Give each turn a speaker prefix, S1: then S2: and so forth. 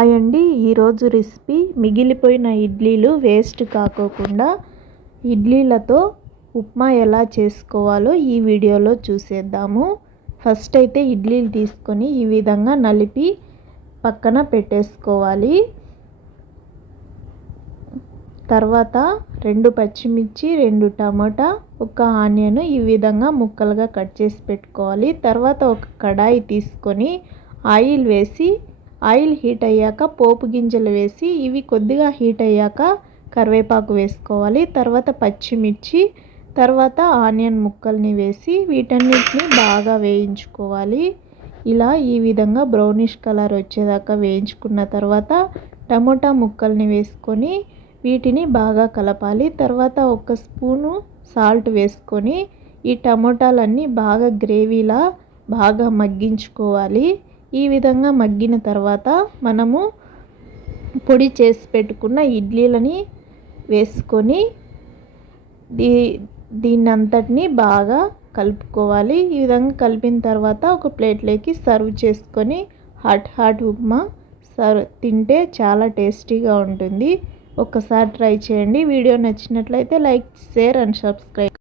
S1: Hi అండి ఈరోజు recipe మిగిలిపోయిన ఇడ్లీలు వేస్ట్ కాకోకుండా ఇడ్లీలతో ఉప్మా ఎలా చేసుకోవాలో ఈ వీడియోలో చూసేద్దాము. ఫస్ట్ అయితే ఇడ్లీలు తీసుకొని ఈ విధంగా నలిపి పక్కన పెట్టేసుకోవాలి. తర్వాత రెండు పచ్చిమిర్చి రెండు టమాటా ఒక ఆనియన్ ఈ విధంగా ముక్కలుగా కట్ చేసి పెట్టుకోవాలి. తర్వాత ఒక కడాయి తీసుకొని ఆయిల్ వేసి ఆయిల్ హీట్ అయ్యాక పోపు గింజలు వేసి ఇవి కొద్దిగా హీట్ అయ్యాక కరివేపాకు వేసుకోవాలి. తర్వాత పచ్చిమిర్చి తర్వాత ఆనియన్ ముక్కల్ని వేసి వీటన్నిటిని బాగా వేయించుకోవాలి. ఇలా ఈ విధంగా బ్రౌనిష్ కలర్ వచ్చేదాకా వేయించుకున్న తర్వాత టమోటా ముక్కల్ని వేసుకొని వీటిని బాగా కలపాలి. తర్వాత ఒక స్పూను సాల్ట్ వేసుకొని ఈ టమోటాలన్నీ బాగా గ్రేవీలా బాగా మగ్గించుకోవాలి. ఈ విధంగా మగ్గిన తర్వాత మనము పొడి చేసి పెట్టుకున్న ఇడ్లీలని వేసుకొని దీ దీన్ని అంతటిని బాగా కలుపుకోవాలి. ఈ విధంగా కలిపిన తర్వాత ఒక ప్లేట్లోకి సర్వ్ చేసుకొని హాట్ హాట్ ఉప్మా సర్వ్ తింటే చాలా టేస్టీగా ఉంటుంది. ఒక్కసారి ట్రై చేయండి. వీడియో నచ్చినట్లయితే లైక్ షేర్ అండ్ సబ్స్క్రైబ్.